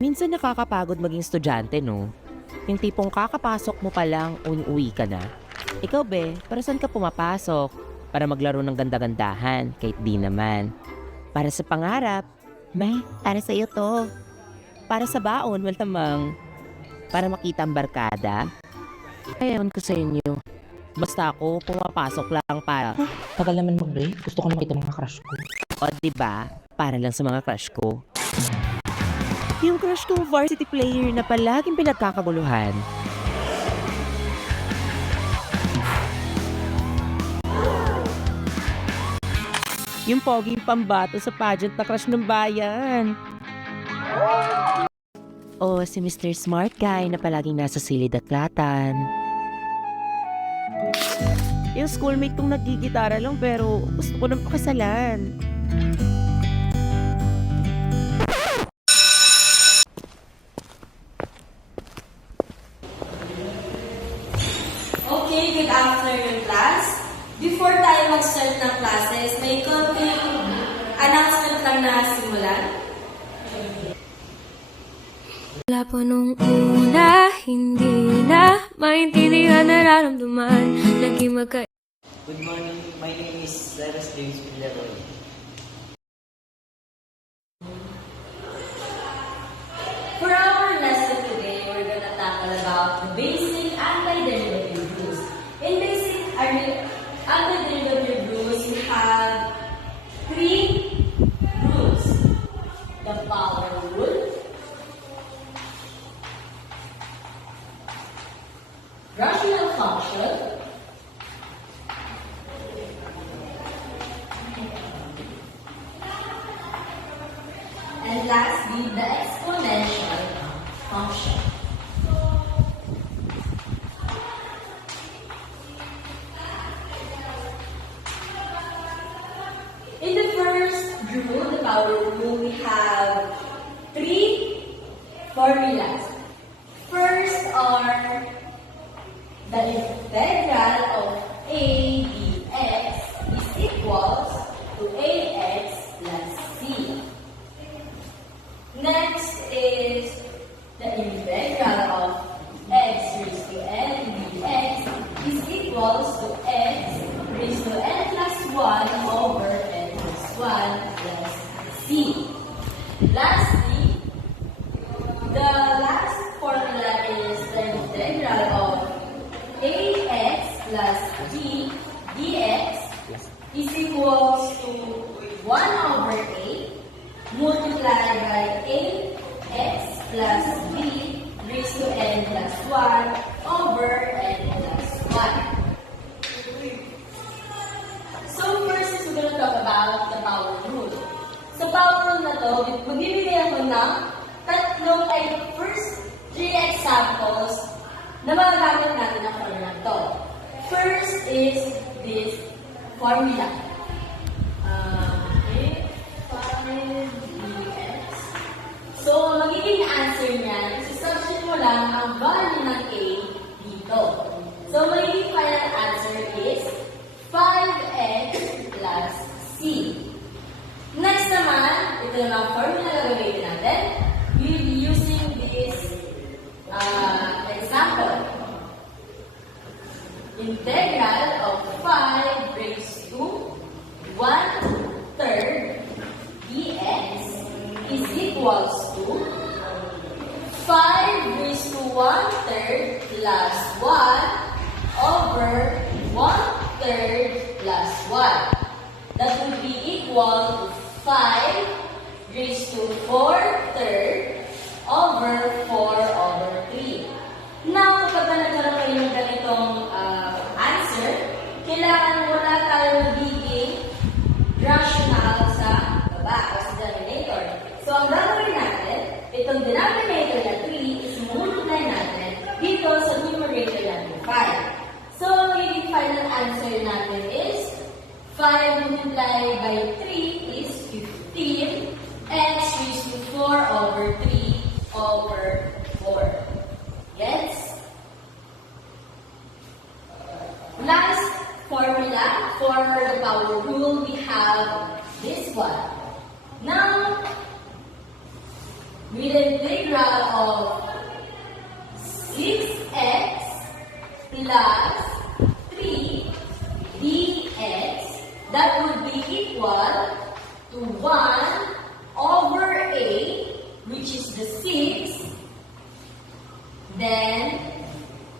Minsan nakakapagod maging estudyante, no? Yung tipong kakapasok mo pa lang, uwi ka na. Ikaw, be, para saan ka pumapasok? Para maglaro ng ganda-gandahan, kahit di naman. Para sa pangarap, may, para sa iyo to. Para sa baon, tamang. Para makita ang barkada. Ayaw ko sa inyo. Basta ako, pumapasok lang para... Tagal naman mag-break. Gusto ko na makita mga crush ko. O, diba? Para lang sa mga crush ko. Yung crush ko, varsity player na palaging pinagkakaguluhan. Yung poging pambato sa pageant na crush ng bayan. O si Mr. Smart Guy na palaging nasa silid at latan. Yung schoolmate kong nagigitara lang pero gusto ko nang pakasalan. Okay, good afternoon class. Before tayo mag-start ng classes, may konting announcement lang na simulan. Wala po nung una, hindi na maintindihan nararamdaman. Naging Good morning, my name is Cyrus James Villaroy. For our lesson today, we're gonna tackle about the basic antiderivative rules. In basic antiderivative rules, we have three rules. The power rule, rational function, and lastly, the exponential function. In the first rule, the power rule, we have three formulas. First are the integral of a dx is equals to ax plus c. Next is the integral of x raised to n dx is equals to x raised to n plus 1 over n plus 1 plus c. Lastly, the last formula is the integral of ax plus b dx is equals to 1 over a multiplied by ax plus b raised to n plus 1 over n plus 1. So first is we're going to talk about the power rule. Sa power rule na to, magbibigay ako ng first three examples na magagamit natin ang formula to. First is this formula. So, magiging answer niyan, substitute mo lang ang value ng A dito. So, magiging final answer is 5x plus C. Next naman, ito na ang formula na gagawin natin. We'll be using this example. Integral of 5 raised to 1/3 dx is equals to 5 raised to 1/3 plus 1 over 1/3 plus 1. That would be equal to 5 raised to 4/3 over 4 over 3. Now, kapag nagkaroon kayo ng ganitong answer, kailangan wala tayong magiging rational sa baba o sa denominator. So, ang gagawin natin, itong denominator na 3 is multiply natin dito sa numerator natin 5. So, ang magiging final answer natin is 5 multiplied by 3 is 15. X raised to 4 over 3 over 4. Gets? Last formula for the power rule, we have this one. Now, we with the integral of 6x plus 3 dx, that would be equal to 1 over a, which is the 6. Then,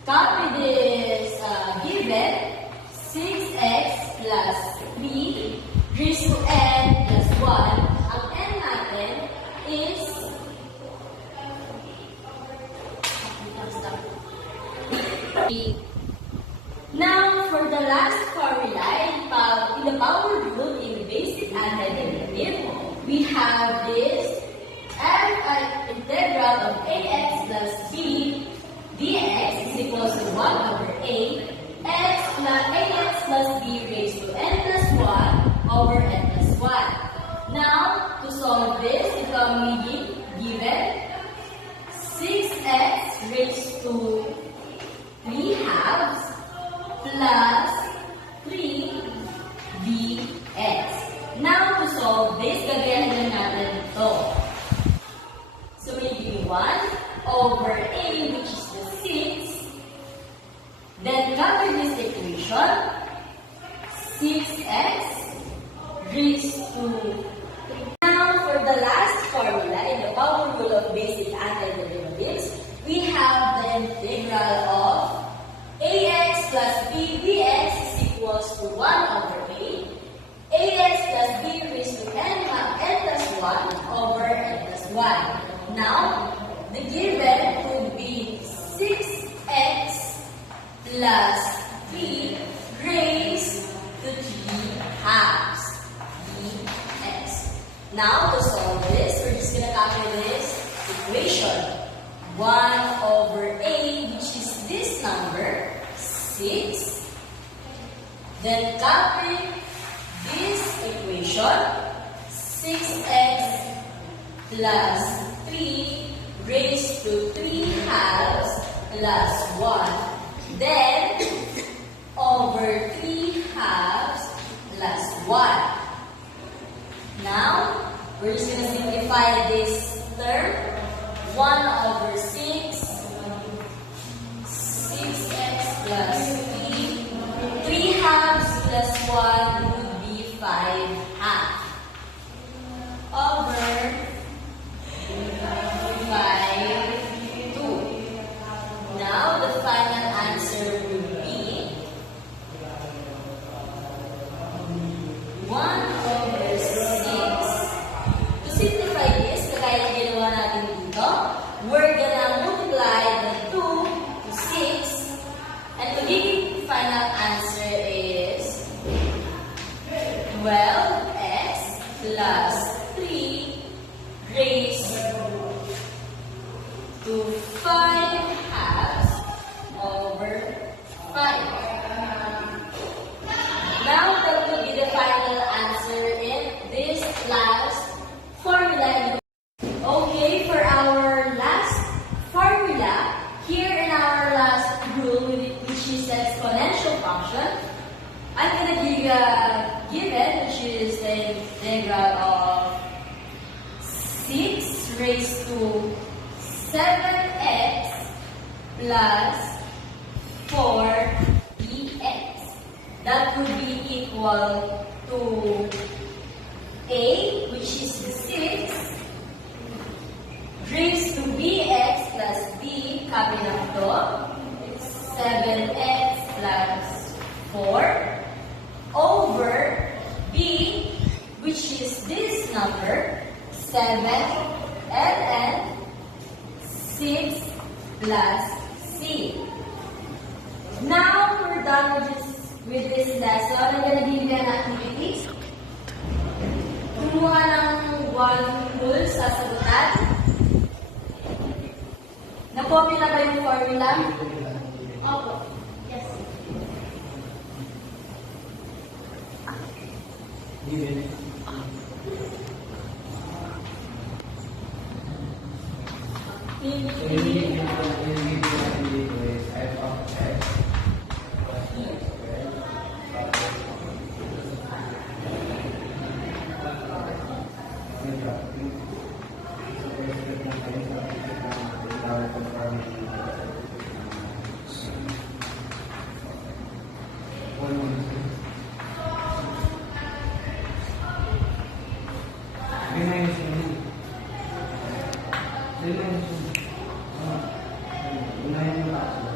copy this given, 6x plus 3 raised to n plus 1. Ang n natin is now, for the last formula, in the power rule in basic antiderivative, we have this integral of ax plus b dx is equals to 1 over a x plus ax plus b raised to n plus 1 over n plus 1. Now, to solve this, ito ang magiging given 6x raised to 3 halves plus 3 dx. Now, to solve this, gagayahin lang natin ito. So, we give 1 over a, which is the 6. Then, copy this equation. 6x raised to... Now, for the last formula, in the power rule of basic antiderivatives, we have the integral of ax plus b dx is equals to 1 over a, ax plus b raised to n plus 1 over n plus 1. Now, the given would be 6x plus 3 raised to 3 halves dx. Now, to solve this, we're just going to copy this equation. 1 over a, which is this number, 6. Then copy this equation, 6x plus 3 raised to 3 halves plus 1. Then, over 3 halves plus 1. Now, we're just going to simplify this term. 1 over 6, 6x plus 3, 3 halves plus 1 would be 5 halves. Over 5, 2. Now, the final answer would be 1 over 6. To simplify this, kagaya ng ginawa natin dito, we're gonna multiply the 2 to 6, and the magiging final answer is 12x plus 3 raised to 5 halves over 5. Now that will be the final answer in this last formula. Okay, for our last formula, here in our last rule, which is exponential function, I'm going to give you a given, which is the integral of 6 raised to 7x plus 4 dx. That would be equal to a, which is 6, raised to bx plus b, copy lang to, it's 7x plus 4, over b, which is this number, 7, and 6 plus c. Now, we're done with this lesson. I'm gonna give you an activity. Kumuha ng 1 rule sa sagutan. Na-copy na ba yung formula? Opo. Yes. Unahin mo na.